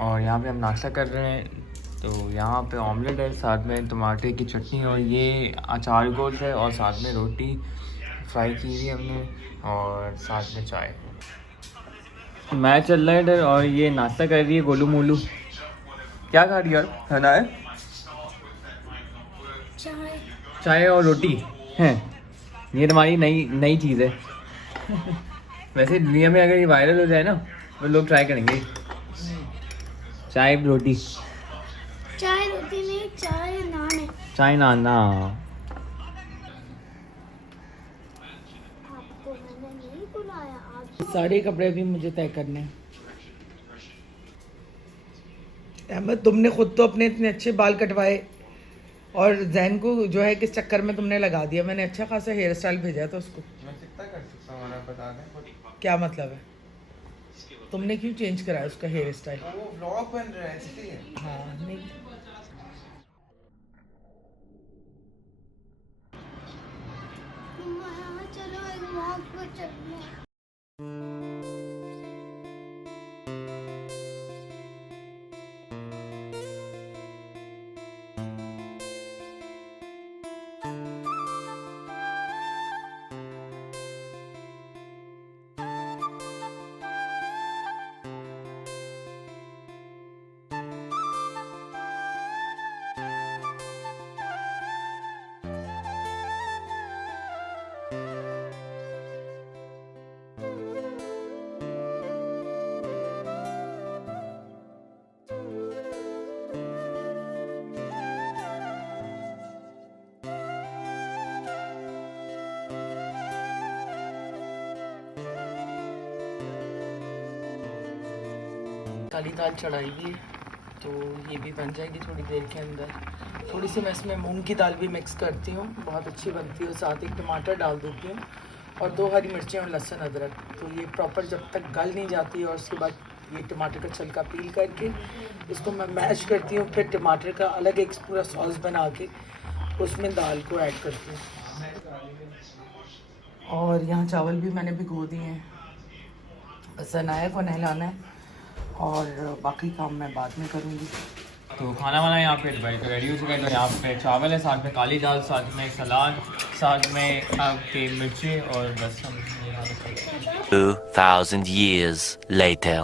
और यहाँ पे हम नाश्ता कर रहे हैं। तो यहाँ पे ऑमलेट है, साथ में टमाटर की चटनी और ये अचार गोश्त है, और साथ में रोटी फ्राई की हुई हमने, और साथ में चाय। मैं चल रहा है इधर, और ये नाश्ता कर रही है गोलू मोलू। क्या खा रही है यार? खाना है चाय और रोटी है। ये तुम्हारी नई नई चीज़ है। वैसे दुनिया में अगर ये वायरल हो जाए ना तो लोग ट्राई करेंगे। चाय रोटी, चाय रोटी नहीं, चाय नान है। चाय नान ना। आपको मैंने नहीं बुलाया आप। सारे कपड़े भी मुझे तय करने हैं। अहमद, तुमने खुद तो अपने इतने अच्छे बाल कटवाए और जैन को जो है किस चक्कर में तुमने लगा दिया। मैंने अच्छा खासा हेयर स्टाइल भेजा था उसको। मैं कितना कर सकता हूँ आप बता दें। क्या मतलब है? तुमने क्यों चेंज कराया उसका हेयर स्टाइल? वो व्लॉग बन रहा है इसलिए। हाँ नहीं, चलो एक वॉक पर चलते हैं। काली दाल चढ़ाई हुई है तो ये भी बन जाएगी थोड़ी देर के अंदर। थोड़ी सी मैं इसमें मूंग की दाल भी मिक्स करती हूँ, बहुत अच्छी बनती है। साथ एक टमाटर डाल देती हूँ और 2 हरी मिर्चें और लहसुन अदरक। तो ये प्रॉपर जब तक गल नहीं जाती है, और उसके बाद ये टमाटर का छिलका पील करके इसको मैं मैश करती हूँ। फिर टमाटर का अलग एक पूरा सॉस बना के उसमें दाल को ऐड करती हूँ। और यहाँ चावल भी मैंने भिगो दिए हैं। बस अनाया को नहलाना है और बाकी काम मैं बाद में करूँगी। तो खाना वाना यहाँ पे भाई तो रेडी हो चुका है। तो यहाँ पे चावल है, साथ में काली दाल, साथ में सलाद, साथ में आपके मिर्ची, और बस हम 2000 years later.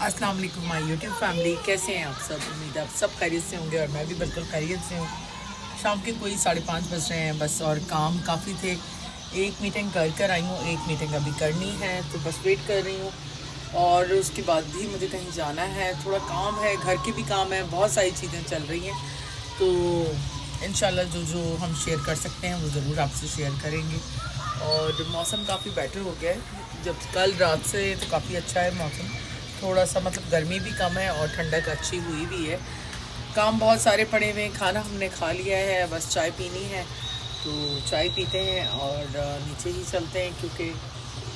अस्सलाम वालेकुम माय यूट्यूब फैमिली, कैसे हैं आप सब? उम्मीद है आप सब खैरियत से होंगे और मैं भी बिल्कुल खैरियत से हूँ। शाम के कोई 5:30 बज रहे हैं बस, और काम काफ़ी थे। एक मीटिंग कर आई हूँ, एक मीटिंग अभी करनी है, तो बस वेट कर रही हूँ। और उसके बाद भी मुझे कहीं जाना है, थोड़ा काम है, घर के भी काम है, बहुत सारी चीज़ें चल रही हैं। तो इंशाल्लाह जो जो हम शेयर कर सकते हैं वो ज़रूर आपसे शेयर करेंगे। और मौसम काफ़ी बेटर हो गया है, जब कल रात से तो काफ़ी अच्छा है मौसम। थोड़ा सा मतलब गर्मी भी कम है और ठंडक अच्छी हुई भी है। काम बहुत सारे पड़े हुए हैं, खाना हमने खा लिया है, बस चाय पीनी है। तो चाय पीते हैं और नीचे ही चलते हैं, क्योंकि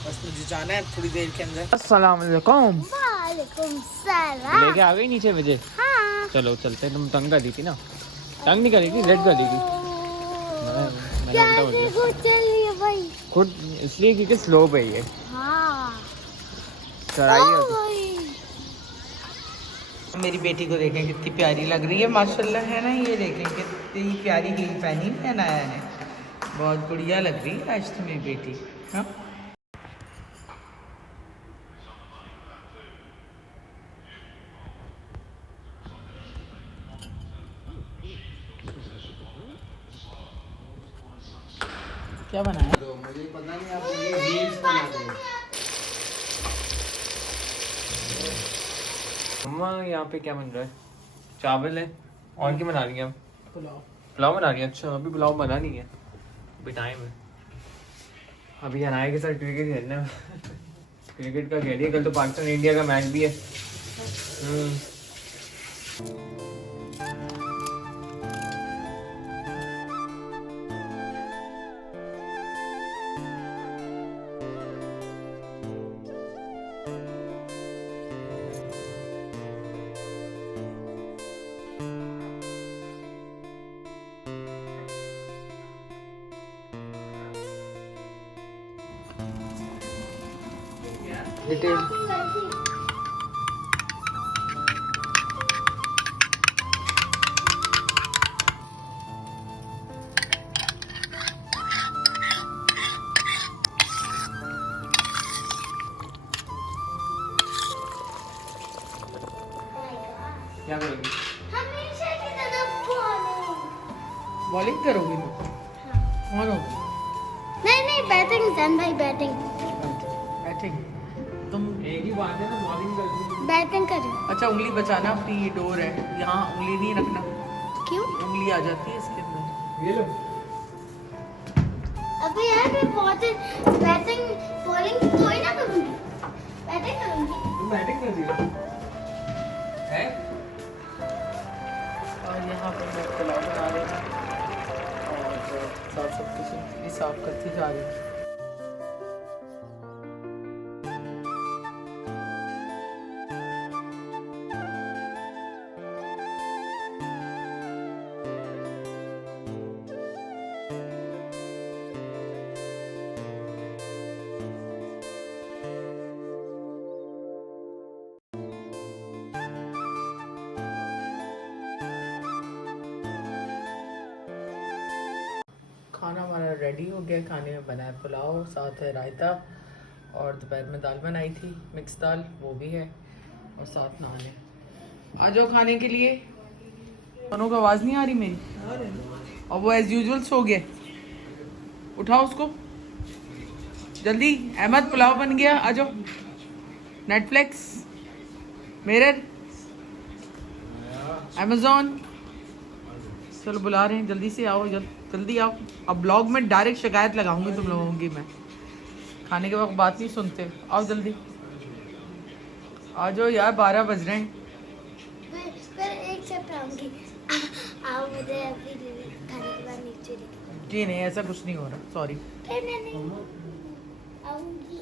बस मुझे जाना है थोड़ी देर के अंदर। अस्सलाम वालेकुम। वालेकुम सलाम। लेके आ गई नीचे मुझे? हाँ। चलो चलते हैं। तुम तंग कर दी थी ना? तंग नहीं करी थी, लेट कर दी थी। मैंने उल्टा बोल दिया। चल रही है भाई। खुद इसलिए क्योंकि स्लो पे ही है। हाँ। चढ़ाई ओ होती। भाई। मेरी बेटी को देखें कितनी प्यारी लग रही है, माशाल्लाह है ना। ये देखें कितनी प्यारी हील पहनी पहनाया है, बहुत बढ़िया लग रही है आज तो मेरी बेटी। हाँ, क्या बनाया? तो मुझे पता नहीं, आप ये रील्स बना दो। मम्मा यहाँ पे क्या बन रहा है? चावल है, और क्या बना रही है? पुलाव। पुलाव बना रही है? अच्छा, अभी पुलाव बना नहीं है, अभी टाइम है। अभी अनाया के साथ क्रिकेट खेलना है। क्रिकेट का खेलिए, कल तो पाकिस्तान इंडिया का मैच भी है। डिटेल क्या करोगी? हमेशा की तरफ बॉलिंग। बॉलिंग करोगी तुम? कौन होगी? नहीं बैटिंग जैन भाई बैटिंग बैटिंग। तुम एक ही बात है ना, बॉलिंग करती। बैटिंग करें। अच्छा उंगली बचाना, अपनी ये डोर है यहाँ, उंगली नहीं रखना, क्यों? उंगली आ जाती है इसके अंदर। ये लो। अभी यार मैं बैटिंग बॉलिंग कोई ना करूंगी, बैटिंग करूंगी। तुम बैटिंग कर रही हो? है? और यहाँ पर मैं पुलाव बना रही हूँ और साथ सब किचन भी साफ करती जा रही हूँ। खाना हमारा रेडी हो गया। खाने में बना है पुलाव, साथ है रायता, और दोपहर में दाल बनाई थी मिक्स दाल, वो भी है, और साथ नान है। आ जाओ खाने के लिए। दोनों को आवाज़ नहीं आ रही मेरी, और वो एज यूजुअल सो गए। उठाओ उसको जल्दी। अहमद पुलाव बन गया, आ जाओ। नेटफ्लिक्स, मिरर, अमेज़ॉन, चलो बुला रहे हैं, जल्दी से आओ, जल्दी आओ। अब ब्लॉग में डायरेक्ट शिकायत लगाऊंगी तुम लोगों की मैं, खाने के वक्त बात नहीं सुनते। आओ जल्दी आ जाओ यार, 12 बज रहे हैं। फिर एक चैप्टर आऊंगी। आओ मुझे अभी खाने के बाद नीचे लेके। जी नहीं, ऐसा कुछ नहीं हो रहा, सॉरी। फिर नहीं आऊंगी।